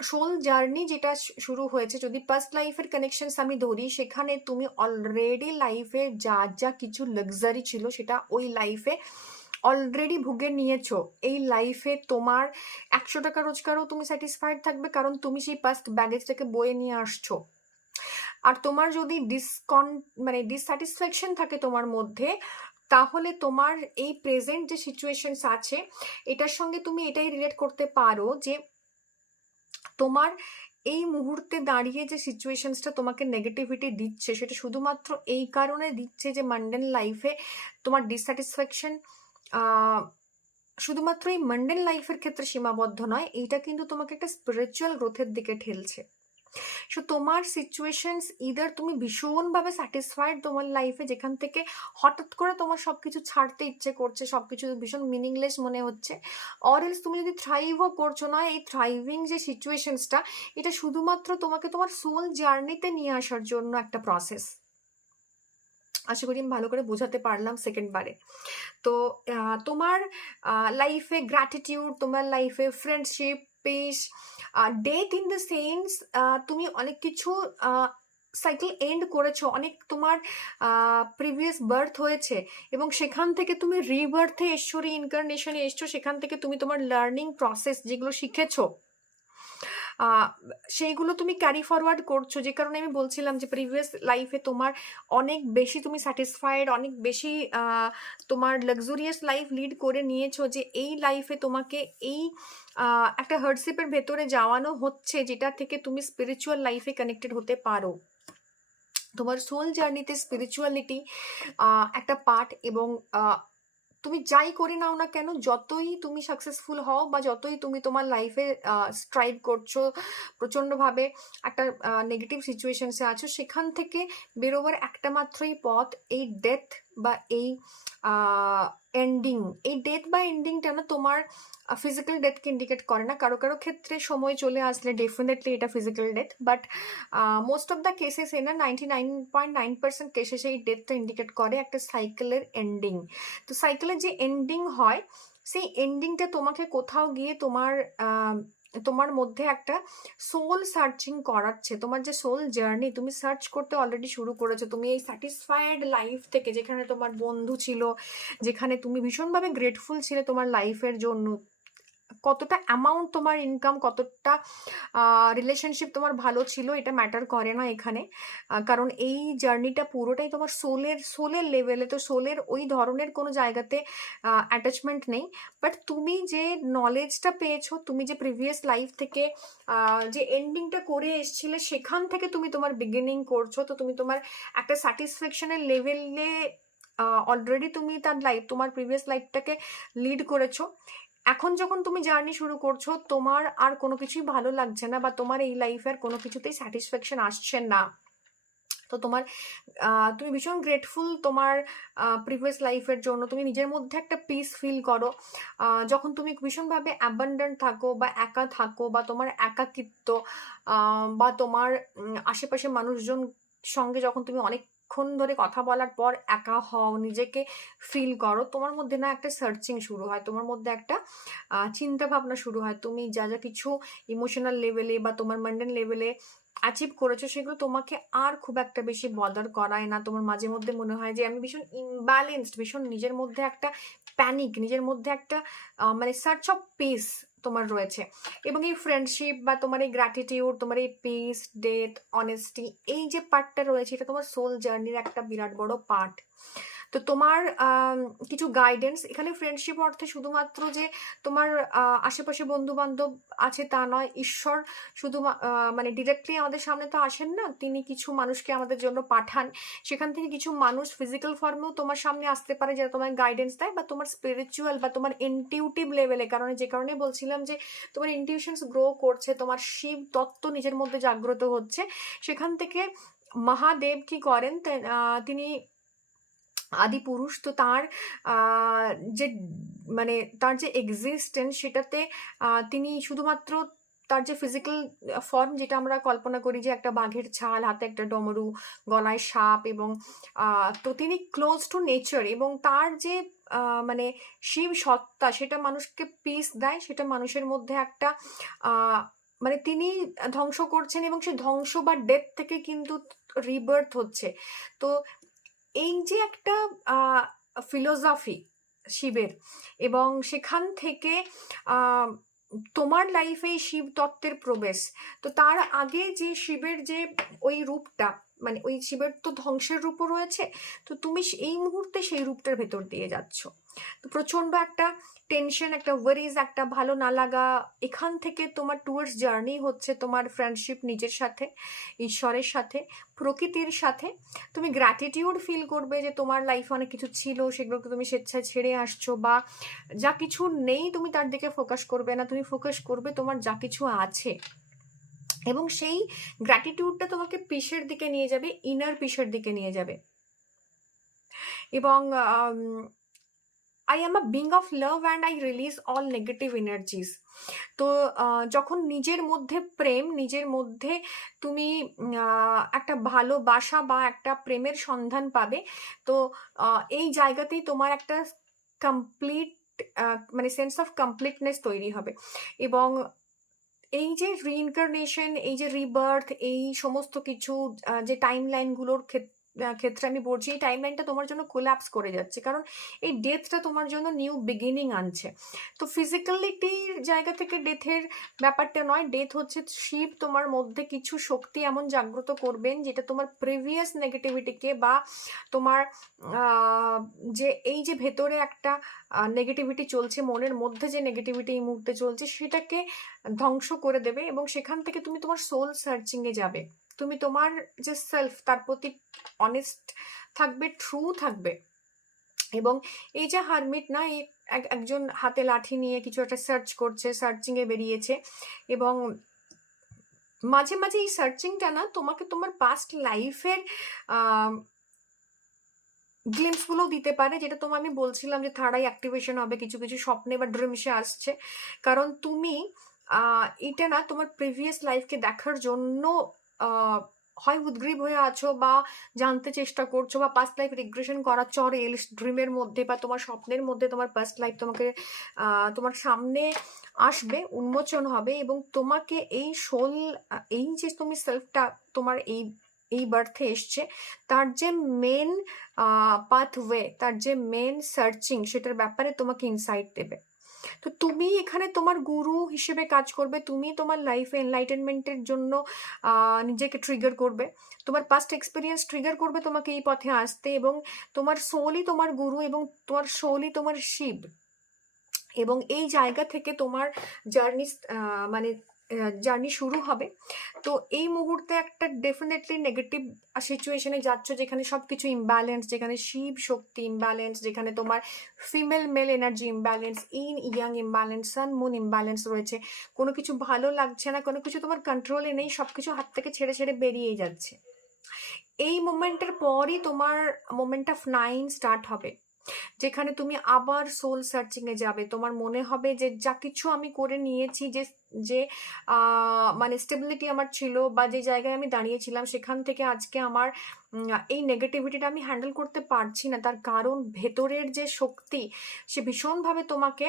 সোল জার্নি যেটা শুরু হয়েছে, যদি পাস্ট লাইফের কানেকশনস আমি ধরি, সেখানে তুমি অলরেডি লাইফে যা যা কিছু লাক্সারি ছিল সেটা ওই লাইফে অলরেডি ভুগে নিয়েছো। এই লাইফে তোমার 100 টাকা রোজগারও তুমি স্যাটিসফাইড থাকবে, কারণ তুমি সেই পাস্ট ব্যাগেজটাকে বয়ে নিয়ে আসছো। আর তোমার যদি ডিসস্যাটিসফ্যাকশন থাকে তোমার মধ্যে, তাহলে তোমার এই প্রেজেন্ট যে সিচুয়েশনস আছে এটার সঙ্গে তুমি এটাই রিলেট করতে পারো যে তোমার এই মুহূর্তে দাঁড়িয়ে যে সিচুয়েশনসটা তোমাকে নেগেটিভিটি দিচ্ছে, সেটা শুধুমাত্র এই কারণে দিচ্ছে যে মান্ডেন লাইফে তোমার ডিসস্যাটিসফ্যাকশন শুধুমাত্র এই মান্ডেন লাইফের ক্ষেত্রে সীমাবদ্ধ নয়, এইটা কিন্তু তোমাকে একটা স্পিরিচুয়াল গ্রোথের দিকে ঠেলছে। সো তোমার সিচুয়েশনস ইদার তুমি ভীষণভাবে স্যাটিসফাইড তোমার লাইফে, যেখান থেকে হঠাৎ করে তোমার সবকিছু ছাড়তে ইচ্ছে করছে, সবকিছু ভীষণ মিনিংলেস মনে হচ্ছে, অর এলস তুমি যদি থ্রাইভও করছো না, এই থ্রাইভিং যে সিচুয়েশনসটা এটা শুধুমাত্র তোমাকে তোমার সোল জার্নিতে নিয়ে আসার জন্য একটা প্রসেস। আশা করি আমি ভালো করে বোঝাতে পারলাম সেকেন্ড বারে। তো তোমার লাইফে গ্র্যাটিটিউড, তোমার লাইফে friendship, piece, death in the sense তুমি অনেক কিছু সাইকেল এন্ড করেছো, অনেক তোমার প্রিভিয়াস বার্থ হয়েছে এবং সেখান থেকে তুমি রিবার্থে এসছো, রিইনকার্নেশনে এসছো, সেখান থেকে তুমি তোমার লার্নিং প্রসেস যেগুলো শিখেছো সেইগুলো তুমি ক্যারি ফরওয়ার্ড করছো। যে কারণে আমি বলছিলাম যে প্রিভিয়াস লাইফে তোমার অনেক বেশি তুমি স্যাটিসফাইড, অনেক বেশি তোমার লাক্সুরিয়াস লাইফ লিড করে নিয়েছো, যে এই লাইফে তোমাকে এই একটা হার্ডশিপের ভেতরে যাওয়ানো হচ্ছে, যেটা থেকে তুমি স্পিরিচুয়াল লাইফে কানেক্টেড হতে পারো। তোমার সোল জার্নিতে স্পিরিচুয়ালিটি একটা পার্ট, এবং তুমি যাই করে নাও না কেন, যতই তুমি সাকসেসফুল হও বা যতই তুমি তোমার লাইফে স্ট্রাইভ করছো প্রচণ্ডভাবে একটা নেগেটিভ সিচুয়েশনসে আছো, সেখান থেকে বেরোবার একটা মাত্রই পথ এই ডেথ বা এই এন্ডিং। এই ডেথ বা এন্ডিংটা না তোমার ফিজিক্যাল ডেথকে ইন্ডিকেট করে না, কারো কারো ক্ষেত্রে সময় চলে আসলে ডেফিনেটলি এটা physical death, but most of the cases না 99.9% কেসেস এই ডেথটা ইন্ডিকেট করে একটা সাইকেলের এন্ডিং। তো সাইকেলের যে এন্ডিং হয়, সেই এন্ডিংটা তোমাকে কোথাও গিয়ে তোমার মধ্যে একটা সোল সার্চিং করাচ্ছে। তোমার যে সোল জার্নি তুমি সার্চ করতে অলরেডি শুরু করেছো, তুমি এই স্যাটিসফাইড লাইফ থেকে, যেখানে তোমার বন্ধু ছিল, যেখানে তুমি ভীষণভাবে গ্রেটফুল ছিলে তোমার লাইফের জন্য, কতটা অ্যামাউন্ট তোমার ইনকাম, কতটা রিলেশনশিপ তোমার ভালো ছিল, এটা ম্যাটার করে না এখানে, কারণ এই জার্নিটা পুরোটাই তোমার সোলের লেভেলে। তো সোলের ওই ধরনের কোনো জায়গাতে অ্যাটাচমেন্ট নেই, বাট তুমি যে নলেজটা পেয়েছো, তুমি যে প্রিভিয়াস লাইফ থেকে যে এন্ডিংটা করে এসছিলে, সেখান থেকে তুমি তোমার বিগিনিং করছো। তো তুমি তোমার একটা স্যাটিসফ্যাকশনের লেভেলে অলরেডি তুমি তোমার প্রিভিয়াস লাইফটাকে লিড করেছো। এখন যখন তুমি জার্নি শুরু করছো, তোমার আর কোনো কিছুই ভালো লাগছে না, বা তোমার এই লাইফের কোনো কিছুতেই স্যাটিসফ্যাকশন আসছে না, তো তুমি ভীষণ গ্রেটফুল তোমার প্রিভিয়াস লাইফের জন্য। তুমি নিজের মধ্যে একটা পিস ফিল করো যখন তুমি ভীষণভাবে অ্যাবান্ডেন্ট থাকো বা একা থাকো, বা তোমার একাকিত্ব বা তোমার আশেপাশে মানুষজন সঙ্গে যখন তুমি অনেকক্ষণ ধরে কথা বলার পর একা হও, নিজেকে ফিল করো, তোমার মধ্যে না একটা সার্চিং শুরু হয়, তোমার মধ্যে একটা চিন্তা ভাবনা শুরু হয়। তুমি যা যা কিছু ইমোশনাল লেভেলে বা তোমার মাইন্ডের লেভেলে অ্যাচিভ করেছো, সেগুলো তোমাকে আর খুব একটা বেশি বদার করায় না। তোমার মাঝে মধ্যে মনে হয় যে আমি ভীষণ ইমব্যালেন্সড, ভীষণ নিজের মধ্যে একটা প্যানিক, নিজের মধ্যে একটা মানে সার্চ অফ পিস তোমার রয়েছে। এবং এই ফ্রেন্ডশিপ বা তোমার এই গ্র্যাটিটিউড, তোমার এই পিস, ডেথ, অনেস্টি, এই যে পার্টটা রয়েছে, এটা তোমার সোল জার্নির একটা বিরাট বড় পার্ট। তো তোমার কিছু গাইডেন্স এখানে, ফ্রেন্ডশিপ অর্থে শুধুমাত্র যে তোমার আশেপাশে বন্ধু বান্ধব আছে তা নয়, ঈশ্বর শুধু মানে ডিরেক্টলি আমাদের সামনে তো আসেন না, তিনি কিছু মানুষকে আমাদের জন্য পাঠান, সেখান থেকে কিছু মানুষ ফিজিক্যাল ফর্মেও তোমার সামনে আসতে পারে, যারা তোমার গাইডেন্স দেয়, বা তোমার স্পিরিচুয়াল বা তোমার ইনটিউটিভ লেভেলে, কারণে যে কারণে বলছিলাম যে তোমার ইনটিউশনস গ্রো করছে, তোমার শিব তত্ত্ব নিজের মধ্যে জাগ্রত হচ্ছে, সেখান থেকে মহাদেব কি করেন, তিনি আদি পুরুষ, তো তার যে মানে তার যে এক্সিস্টেন্স, সেটাতে তিনি শুধুমাত্র তার যে ফিজিক্যাল ফর্ম, যেটা আমরা কল্পনা করি যে একটা বাঘের ছাল, হাতে একটা ডমরু, গলায় সাপ, এবং তো তিনি ক্লোজ টু নেচার, এবং তার যে মানে শিব সত্তা, সেটা মানুষকে পিস দেয়, সেটা মানুষের মধ্যে একটা মানে তিনি ধ্বংস করছেন এবং সেই ধ্বংস বা ডেথ থেকে কিন্তু রিবার্থ হচ্ছে। তো এই যে একটা ফিলোসফি শিবের, এবং সেখান থেকে আহ, তোমার লাইফে শিব তত্ত্বের প্রবেশ। তো তার আগে যে শিবের যে ওই রূপটা, মানে ওই শিবের তো ধ্বংসের রূপও রয়েছে, তো তুমি এই মুহূর্তে সেই রূপটার ভেতর দিয়ে যাচ্ছ। তো প্রচন্ড একটা টেনশন, একটা ওয়ারিজ, একটা ভালো না লাগা, এখান থেকে তোমার টুয়ার্ডস জার্নি হচ্ছে তোমার ফ্রেন্ডশিপ নিজের সাথে, ঈশ্বরের সাথে, প্রকৃতির সাথে। তুমি গ্র্যাটিটিউড ফিল করবে যে তোমার লাইফে অনেক কিছু ছিল, সেগুলোকে তুমি স্বেচ্ছায় ছেড়ে আসছো, বা যা কিছু নেই তুমি তার দিকে ফোকাস করবে না, তুমি ফোকাস করবে তোমার যা কিছু আছে। এবং সেই গ্র্যাটিটিউডটা তোমাকে পিসের দিকে নিয়ে যাবে, ইনার পিসের দিকে নিয়ে যাবে। এবং I am a being of love and I release all negative energies. তো যখন নিজের মধ্যে প্রেম, নিজের মধ্যে তুমি একটা ভালোবাসা বা একটা প্রেমের সন্ধান পাবে, তো এই জায়গাতেই তোমার একটা কমপ্লিট মানে সেন্স অফ কমপ্লিটনেস তৈরি হবে। এবং এই যে রিইনকার্নেশন, এই যে রিবার্থ, এই সমস্ত কিছু যে টাইম লাইনগুলোর ক্ষেত্রে আমি বলছি, এই টাইম লাইনটা তোমার জন্য কোল্যাপস করে যাচ্ছে, কারণ এই ডেথটা তোমার জন্য নিউ বিগিনিং আনছে। তো ফিজিক্যালিটির জায়গা থেকে ডেথের ব্যাপারটা নয়, ডেথ হচ্ছে শিব তোমার মধ্যে কিছু শক্তি এমন জাগ্রত করবেন যেটা তোমার প্রিভিয়াস নেগেটিভিটিকে বা তোমার যে এই যে ভেতরে একটা নেগেটিভিটি চলছে, মনের মধ্যে যে নেগেটিভিটি এই মুহূর্তে চলছে, সেটাকে ধ্বংস করে দেবে। এবং সেখান থেকে তুমি তোমার সোল সার্চিং এ যাবে, তুমি তোমার যে সেলফ তার প্রতি অনেস্ট থাকবে, ট্রু থাকবে। এবং এই যে হারমিট না, এই একজন হাতে লাঠি নিয়ে কিছু একটা সার্চ করছে, সার্চিং এ বেরিয়েছে। এবং মাঝে মাঝে এই সার্চিংটা না তোমাকে তোমার পাস্ট লাইফের গ্লিমস গুলো দিতে পারে, যেটা তোমার আমি বলছিলাম যে থার্ড আই অ্যাক্টিভেশন হবে কিছু কিছু স্বপ্নে বা ড্রিমসে আসছে। কারণ তুমি এটা না তোমার প্রিভিয়াস লাইফকে দেখার জন্য হয় উদ্গ্রীব হয়ে আছো, বা জানতে চেষ্টা করছো, বা পাস্ট লাইফ রিগ্রেশন করার চরে ড্রিমের মধ্যে বা তোমার স্বপ্নের মধ্যে তোমার পাস্ট লাইফ তোমাকে তোমার সামনে আসবে, উন্মোচন হবে। এবং তোমাকে এই সোল, এই যে তুমি সেলফটা তোমার এই এই বার্থে এসছে, তার যে মেন পাথওয়ে, তার যে মেন সার্চিং, সেটার ব্যাপারে তোমাকে ইনসাইট দেবে। তো তুমি এখানে তোমার গুরু হিসেবে কাজ করবে, তুমি তোমার লাইফে এনলাইটেনমেন্টের জন্য নিজেকে ট্রিগার করবে, তোমার পাস্ট এক্সপিরিয়েন্স ট্রিগার করবে তোমাকে এই পথে আসতে। এবং তোমার সোলই তোমার গুরু, এবং তোমার সোলই তোমার শিব। এবং এই জায়গা থেকে তোমার জার্নি মানে জার্নি শুরু হবে। তো এই মুহূর্তে একটা ডেফিনেটলি নেগেটিভ সিচুয়েশনে যাচ্ছ, যেখানে সবকিছু ইমব্যালেন্স, যেখানে শিব শক্তি ইমব্যালেন্স, যেখানে তোমার female male energy imbalance, in young imbalance, San moon imbalance রয়েছে। কোনো কিছু ভালো লাগছে না, কোনো কিছু তোমার কন্ট্রোলে নেই, সবকিছু হাত থেকে ছেড়ে ছেড়ে বেরিয়ে যাচ্ছে। এই মোমেন্টের পরই তোমার মোমেন্ট অফ 9 স্টার্ট হবে, যেখানে তুমি আবার সোল সার্চিং এ যাবে। তোমার মনে হবে যে যা কিছু আমি করে নিয়েছি, যে যে মানে স্টেবিলিটি আমার ছিল, বা যে জায়গায় আমি দাঁড়িয়েছিলাম, সেখান থেকে আজকে আমার এই নেগেটিভিটিটা আমি হ্যান্ডেল করতে পারছি না। তার কারণ ভেতরের যে শক্তি, সে ভীষণভাবে তোমাকে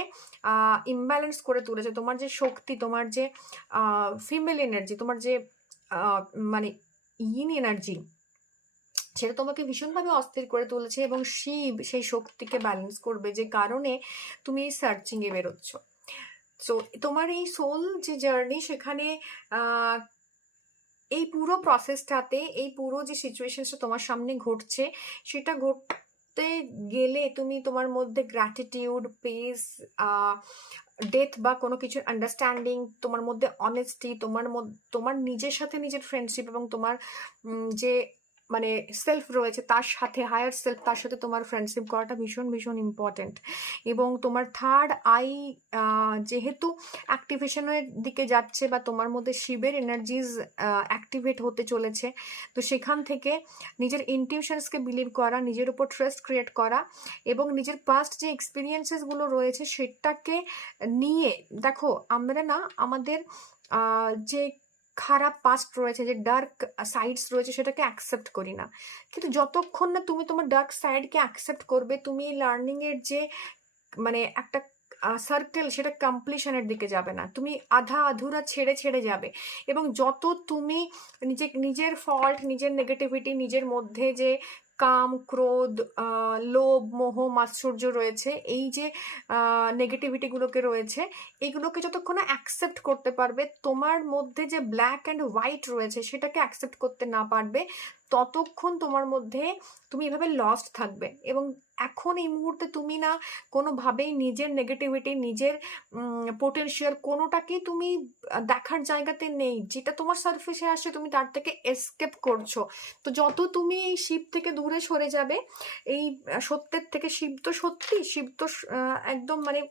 ইমব্যালেন্স করে তুলেছে। তোমার যে শক্তি, তোমার যে ফিমেল এনার্জি, তোমার যে মানে ইন এনার্জি, সেটা তোমাকে ভীষণভাবে অস্থির করে তুলেছে। এবং শিব সেই শক্তিকে ব্যালেন্স করবে, যে কারণে তুমি এই সার্চিং এ বেরোচ্ছ। সো তোমার এই সোল যে জার্নি, সেখানে এই পুরো প্রসেসটাতে, এই পুরো যে সিচুয়েশনটা তোমার সামনে ঘটছে, সেটা ঘটতে গেলে তুমি তোমার মধ্যে গ্র্যাটিটিউড, পেস, ডেথ বা কোনো কিছুর আন্ডারস্ট্যান্ডিং, তোমার মধ্যে অনেস্টি, তোমার নিজের সাথে নিজের ফ্রেন্ডশিপ, এবং তোমার যে মানে সেলফ রয়েছে তার সাথে, হায়ার সেলফ, তার সাথে তোমার ফ্রেন্ডশিপ করাটা ভীষণ ভীষণ ইম্পর্টেন্ট। এবং তোমার থার্ড আই যেহেতু অ্যাক্টিভেশনের দিকে যাচ্ছে, বা তোমার মধ্যে শিবের এনার্জিজ অ্যাক্টিভেট হতে চলেছে, তো সেখান থেকে নিজের ইনটিউশনসকে বিলিভ করা, নিজের উপর ট্রাস্ট ক্রিয়েট করা, এবং নিজের পাস্ট যে এক্সপিরিয়েন্সেসগুলো রয়েছে সেটাকে নিয়ে দেখো, আমরা না আমাদের যে খারাপ পাস্ট রয়েছে, যে ডার্ক সাইডস রয়েছে, সেটাকে অ্যাকসেপ্ট করি না। কিন্তু যতক্ষণ না তুমি তোমার ডার্ক সাইডকে অ্যাকসেপ্ট করবে, তুমি লার্নিং এর যে মানে একটা সার্কেল সেটা কমপ্লিশনের দিকে যাবে না, তুমি আধা আধুরা ছেড়ে ছেড়ে যাবে। এবং যত তুমি নিজের ফল্ট, নিজের নেগেটিভিটি, নিজের মধ্যে যে কাম, ক্রোধ, লোভ, মোহ, মাৎসর্য রয়েছে, এই যে নেগেটিভিটিগুলোকে রয়েছে, এইগুলোকে যতক্ষণ অ্যাকসেপ্ট করতে পারবে, তোমার মধ্যে যে ব্ল্যাক অ্যান্ড হোয়াইট রয়েছে সেটাকে অ্যাকসেপ্ট করতে না পারবে, ততক্ষণ তোমার মধ্যে তুমি এভাবে লস্ট থাকবে। এবং এখন এই মুহূর্তে তুমি না কোনোভাবেই নিজের নেগেটিভিটি, নিজের পোটেনশিয়াল কোনোটাকেই তুমি দেখার জায়গাতে নেই। যেটা তোমার সারফেসে আসছে তুমি তার থেকে এসকেপ করছো। তো যত তুমি এই শিব থেকে দূরে সরে যাবে, এই সত্যের থেকে, শিব তো সত্যি, শিব তো একদম মানে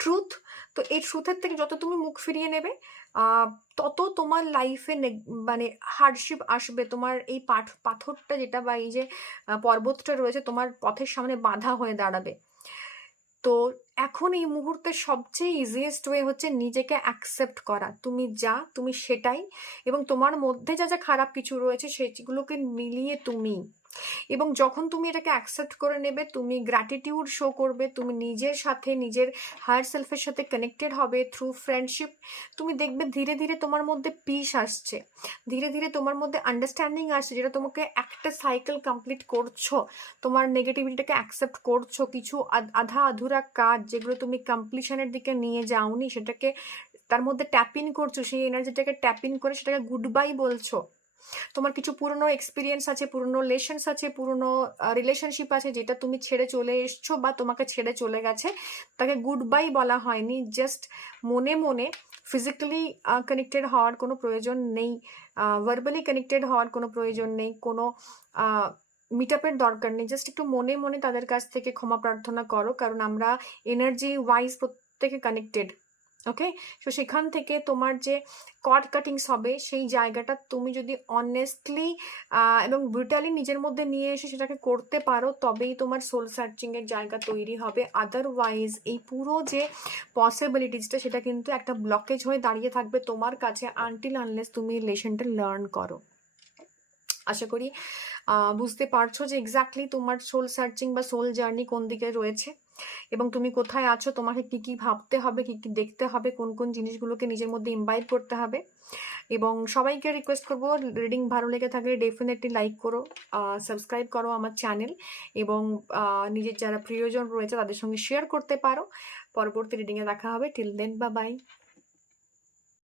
ট্রুথ, তো এই ট্রুথের থেকে যত তুমি মুখ ফিরিয়ে নেবে, তত তোমার লাইফে মানে হার্ডশিপ আসবে। তোমার এই পাথরটা যেটা বা এই যে পর্বতটা রয়েছে তোমার পথের সামনে বাধা হয়ে দাঁড়াবে। তো এখন এই মুহূর্তে সবচেয়ে ইজিয়েস্ট ওয়ে হচ্ছে নিজেকে অ্যাকসেপ্ট করা, তুমি যা তুমি সেটাই। এবং তোমার মধ্যে যা যা খারাপ কিছু রয়েছে সেগুলোকে মিলিয়ে তুমি, এবং যখন তুমি এটাকে অ্যাকসেপ্ট করে নেবে, তুমি গ্র্যাটিটিউড শো করবে, তুমি নিজের সাথে, নিজের হায়ার সেলফের সাথে কানেক্টেড হবে থ্রু ফ্রেন্ডশিপ, তুমি দেখবে ধীরে ধীরে তোমার মধ্যে পিস আসছে, ধীরে ধীরে তোমার মধ্যে আন্ডারস্ট্যান্ডিং আসছে, যেটা তোমাকে একটা সাইকেল কমপ্লিট করছো, তোমার নেগেটিভিটিটাকে অ্যাকসেপ্ট করছো, কিছু আধা আধুরা কাজ যেগুলো তুমি কমপ্লিশনের দিকে নিয়ে যাওনি সেটাকে তার মধ্যে ট্যাপ ইন করছো, সেই এনার্জিটাকে ট্যাপ ইন করে সেটাকে গুড বাই বলছো। তোমার কিছু পুরনো এক্সপিরিয়েন্স আছে, পুরনো লেসন্স আছে, পুরনো রিলেশনশিপ আছে যেটা তুমি ছেড়ে চলে এসছো বা তোমাকে ছেড়ে চলে গেছে, তাকে গুড বাই বলা হয়নি। জাস্ট মনে মনে ফিজিক্যালি কানেক্টেড হওয়ার কোনো প্রয়োজন নেই, ভার্বালি কানেক্টেড হওয়ার কোনো প্রয়োজন নেই, কোনো মিট আপের দরকার নেই। জাস্ট একটু মনে মনে তাদের কাছ থেকে ক্ষমা প্রার্থনা করো, কারণ আমরা এনার্জি ওয়াইজ প্রত্যেকে কানেক্টেড। ওকে, তো সেখান থেকে তোমার যে কর্ড কাটিংস হবে সেই জায়গাটা তুমি যদি অনেস্টলি এবং ব্রুটালি নিজের মধ্যে নিয়ে এসে সেটাকে করতে পারো, তবেই তোমার সোল সার্চিং এর জায়গা তৈরি হবে। আদারওয়াইজ এই পুরো যে পসিবিলিটিসটা সেটা কিন্তু একটা ব্লকেজ হয়ে দাঁড়িয়ে থাকবে তোমার কাছে, আনটিল আনলেস তুমি লেসনটা লার্ন করো। আশা করি বুঝতে পারছো যে এক্স্যাক্টলি তোমার সোল সার্চিং বা সোল জার্নি কোন দিকে রয়েছে এবং তুমি কোথায় আছো, তোমাকে কি কি ভাবতে হবে, কি কি দেখতে হবে, কোন কোন জিনিসগুলোকে নিজের মধ্যে ইমবাইব করতে হবে। এবং সবাইকে রিকোয়েস্ট করবো, রিডিং ভালো লেগে থাকলে ডেফিনেটলি লাইক করো, সাবস্ক্রাইব করো আমার চ্যানেল, এবং নিজের যারা প্রিয়জন রয়েছে তাদের সঙ্গে শেয়ার করতে পারো। পরবর্তী রিডিংয়ে দেখা হবে। টিল দেন, বা বাই।